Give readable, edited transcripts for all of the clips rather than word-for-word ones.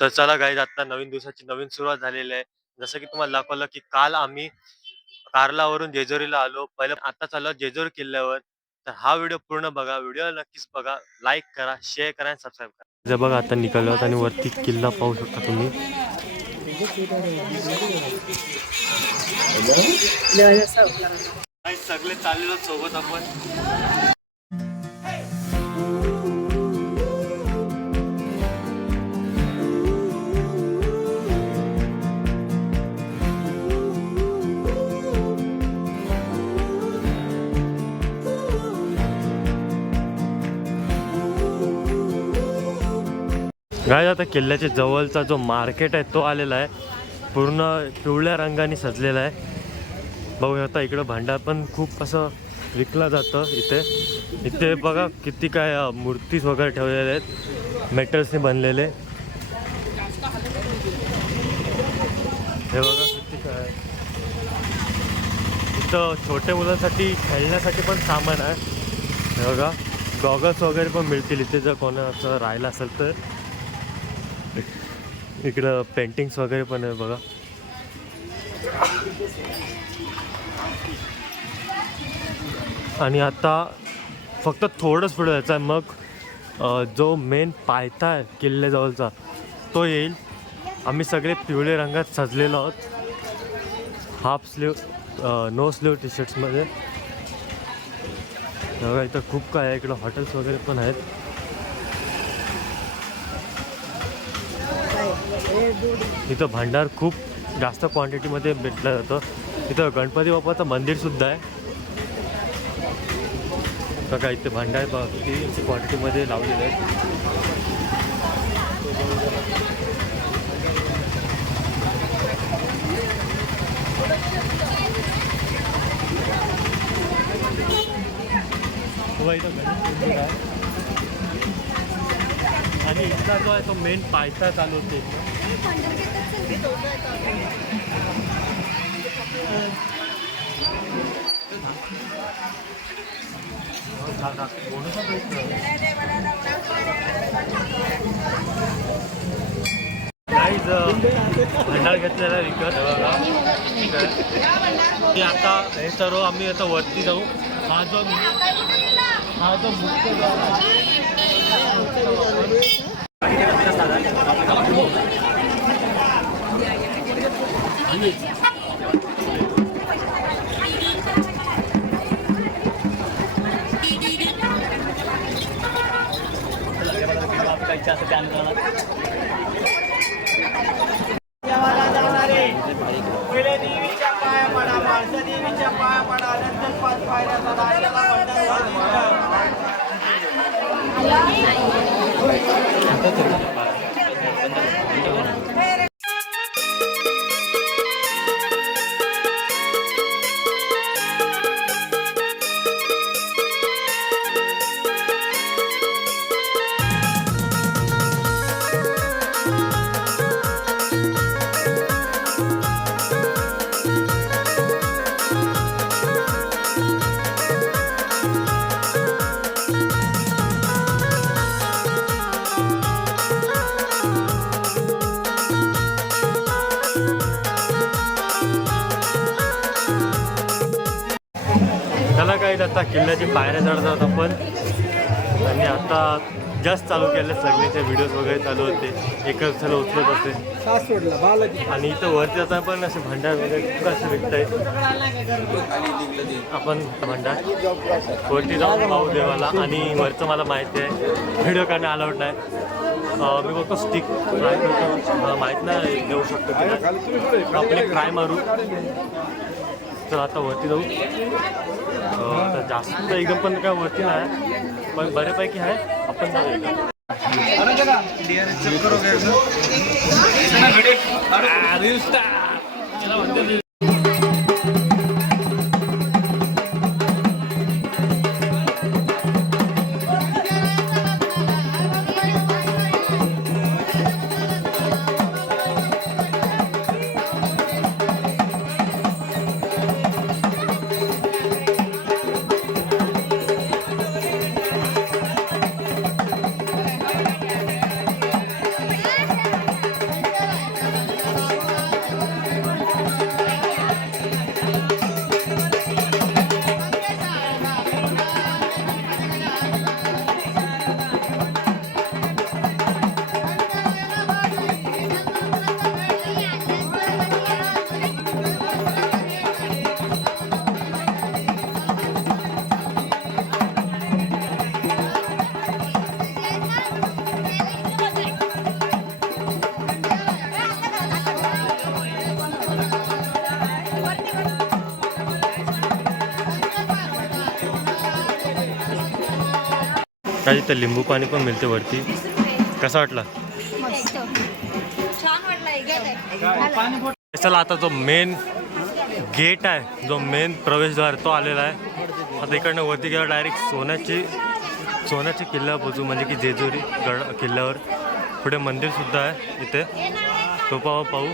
तर चला गाईज, आता नवीन दिवसाची नवीन सुरुवात झालेली आहे. जसं की तुम्हाला दाखवलं की काल आम्ही कार्लावरून जेजुरीला आलो. पहिलं आता चाललो जेजुरी किल्ल्यावर. तर हा व्हिडिओ पूर्ण बघा. व्हिडिओ नक्कीच बघा. लाईक करा, शेअर करा आणि सबस्क्राईब करा. जे बघा आता निघालो आणि वरती किल्ला पाहू शकता तुम्ही. सगळे चाललेलो सोबत आपण. गाईज आता किल्ल्याच्या जवळचा जो मार्केट आहे तो आलेला आहे. पूर्ण पिवळ्या रंगाने सजलेला आहे. बघू आता इकडं भांडार पण खूप असं विकलं जातं. इथे बघा किती काय मूर्तीज वगैरे ठेवलेले आहेत मेटल्सने बनलेले. हे बघा किती काय. इथं छोट्या मुलांसाठी खेळण्यासाठी पण सामान आहे. हे बघा गॉगल्स वगैरे पण मिळतील इथे जर कोणाचं राहिलं असेल तर. इकडं पेंटिंग्स वगैरे पण आहे बघा. आणि आता फक्त थोडंच पुढे जायचं आहे, मग जो मेन पायथा आहे किल्ल्याजवळचा तो येईल. आम्ही सगळे पिवळे रंगात सजलेलो आहोत, half sleeve no sleeve T शर्ट्समध्ये. बघा इथं खूप काय आहे. इकडं हॉटेल्स वगैरे पण आहेत. इथं भांडार खूप जास्त क्वांटिटीमध्ये भेटलं जातं. इथं गणपती बाप्पाचं मंदिरसुद्धा आहे बघा. इथे भांडार किती क्वांटिटीमध्ये लावलेले आहेत. इथं गणेश मंदिर आहे आणि इथला जो आहे तो मेन पायथा चालू होते. भांडार घेतलेला विकत बघा. की आता हे सर्व आम्ही आता वरती जाऊ. हा जो मुख्य पहिले देवीच्या पाया पडा, माणसं देवीच्या पाया पडा, नंतर 5 पायऱ्याचा राजाला त्याला काय आता किल्ल्याची पायऱ्या चढतात आपण. आणि आता जस्ट चालू केले सगळ्यांचे व्हिडिओज वगैरे चालू होते. एकच चला उचलत असते. आणि इथं वरती जाता पण असे भांडार वगैरे खूप असे विकत आहेत. आपण भांडार वरती जाऊन पाहू देवाला. आणि वरचं मला माहिती आहे व्हिडिओ काढणं अलाउड नाही. मी बघतो स्टिक माहीत नाही देऊ शकतो की आपण एक ट्राय मारू. तर आता वरती जाऊ. तर जास्त एकदम पण काय वरती नाही पण बऱ्यापैकी आहे. आपण जाऊ. काही तर लिंबू पाणी पण मिळते वरती. कसा वाटला? मस्त छान वाटलं एकदम. चला आता जो मेन गेट आहे, जो मेन प्रवेशद्वार तो आलेला आहे. आता इकडनं वरती गेला डायरेक्ट सोन्याचे किल्ला पोचू, म्हणजे की जेजुरी किल्ल्यावर. पुढे मंदिरसुद्धा आहे इथे, तो पाहू.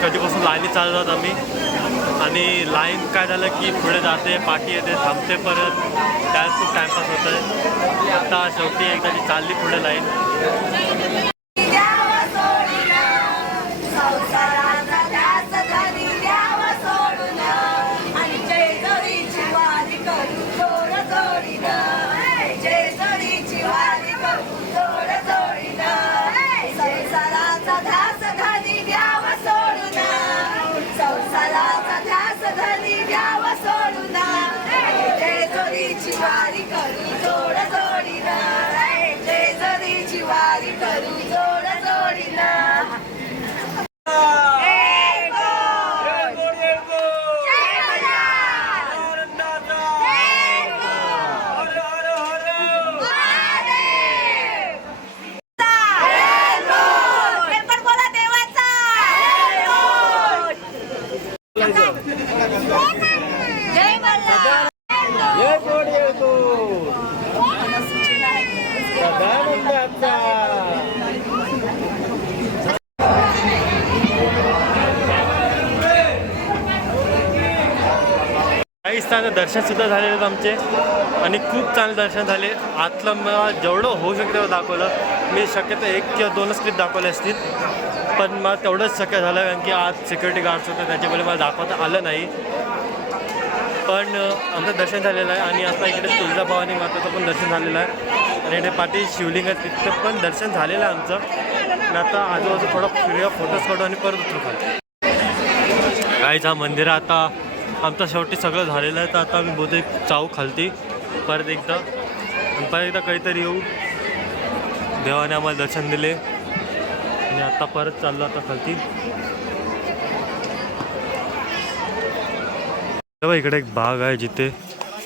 कधीपासून लाईनी चालवतात आम्ही, आणि लाईन काय झालं की पुढे जाते, पाठी येते, थांबते, परत त्यात खूप टाईमपास होत आहे. आता शेवटी एकदाची चालली पुढे लाईन. वारी करू जोड जोडीना, जेजुरीची वारी करू जोड जोडीना. काही स्थानं दर्शनसुद्धा झालेले आहेत आमचे, आणि खूप चांगले दर्शन झाले. आतलं मला जेवढं होऊ शकतं तेवढं दाखवलं मी. शक्यतो 1 किंवा 2च क्लिप दाखवले असतील, पण मला तेवढंच शक्य झालं, कारण की आज सिक्युरिटी गार्ड्स होते, त्याच्यामुळे मला दाखवता आलं नाही. पण आमचं दर्शन झालेलं आहे. आणि आता इकडे तुळजाभवानी माताचं पण दर्शन झालेलं आहे, आणि इकडे पाठी शिवलिंग आहे, तिथं पण दर्शन झालेलं आहे आमचं. आणि आता आजूबाजू थोडं फिरूया, फोटोज काढू आणि परत उतरू खाली. काहीच हा मंदिर आता आमचं शेवटी सगळं झालेलं आहे. तर आता आम्ही बहुतेक चाऊ खालती परत एकदा काहीतरी येऊ. देवाने आम्हाला दर्शन दिले, आणि आता परत चाललो आता खालती. तेव्हा इकडे एक बाग आहे जिथे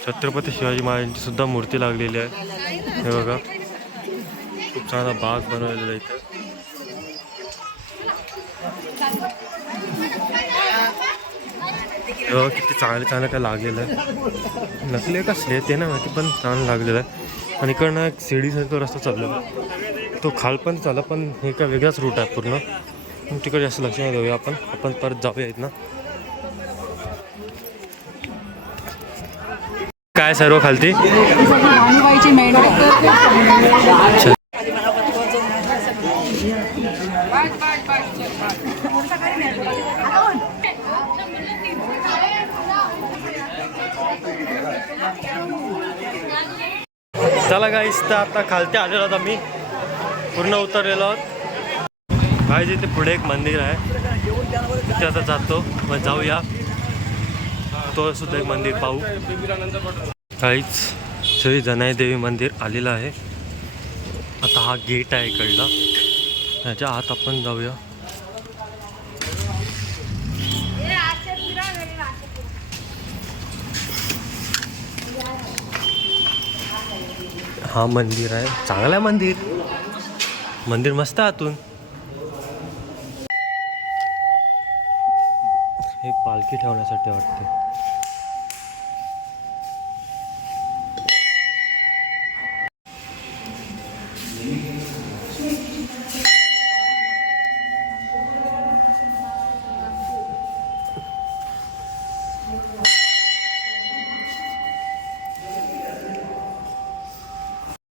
छत्रपती शिवाजी महाराजांची सुद्धा मूर्ती लागलेली आहे. हे बघा, खूप चांगला बाग बनवलेला आहे इथे. किती चांगलं काय लागलेलं आहे. नकली आहे का स्लेट आहे ना माहिती, पण चांगलं लागलेलं आहे. आणि इकडनं एक शिडीसारखा रस्ता चाललेला आहे, तो खालपण चालला, पण हे काय वेगळाच रूट आहे पूर्ण. तिकडे जास्त लक्ष नाही देऊया आपण परत जाऊया इथनं. काय सर्व खालती चला गाईस, तर आता खालती आलेलो आहोत आम्ही, पूर्ण उतरलेलो आहोत. गाईस इथे पुढे एक मंदिर आहे, तिथे आता जातो, मग जाऊया. तो सुद्धा एक मंदिर पाहू. गाईस श्री जनाई देवी मंदिर आलेलं आहे. आता हा गेट आहे इकडला, ह्याच्या आत आपण जाऊया. हा मंदिर आहे, चांगलं आहे मंदिर मस्त आतून. हे पालखी ठेवण्यासाठी वाटते.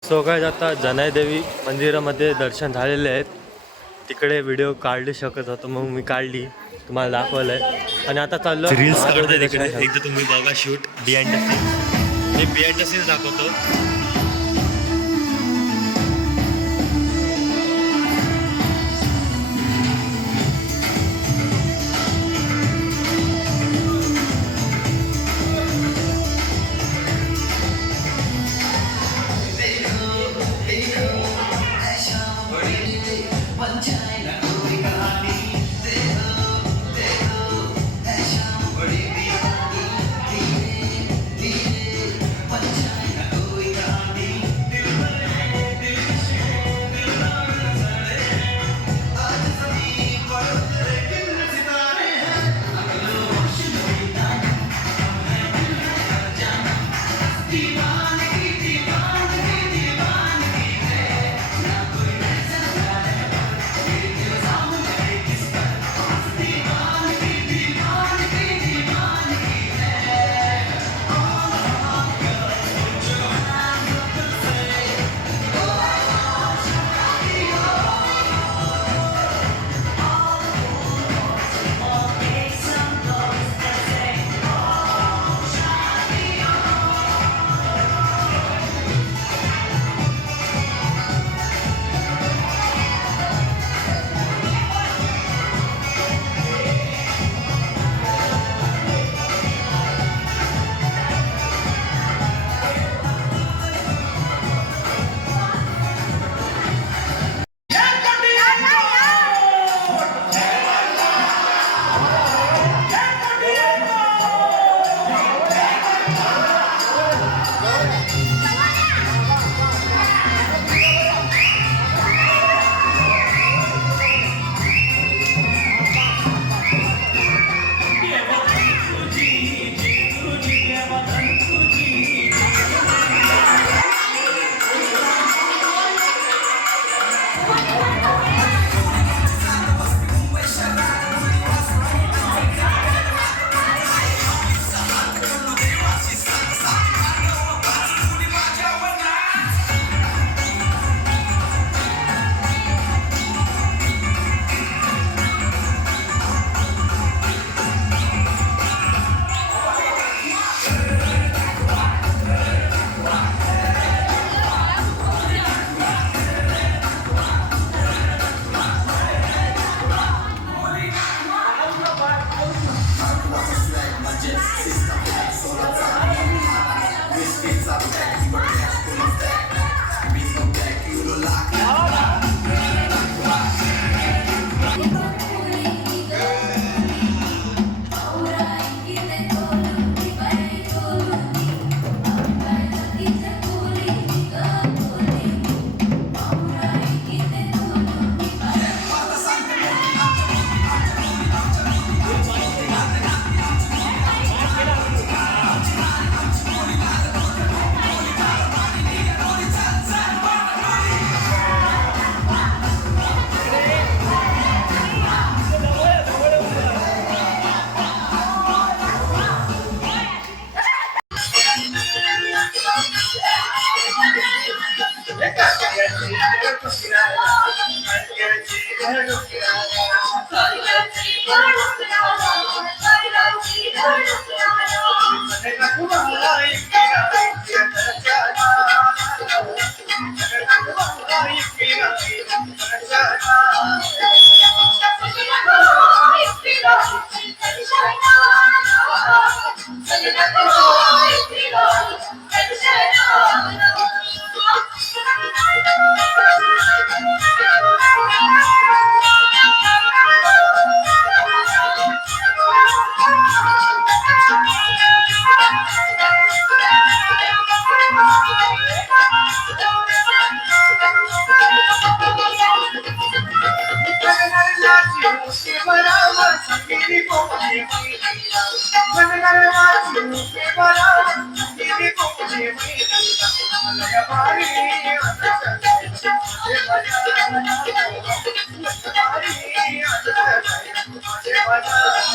सो काय आता जनाई देवी मंदिरामध्ये दर्शन झालेले आहेत. तिकडे व्हिडिओ काढू शकत होतो, मग मी काढली, तुम्हाला दाखवलं आहे. आणि आता चाललो रील्स काढतोय तिकडे, एकदा तुम्ही बघा शूट बिहाइंड द सीन. मी बिहाइंड द सीन दाखवतो. माझे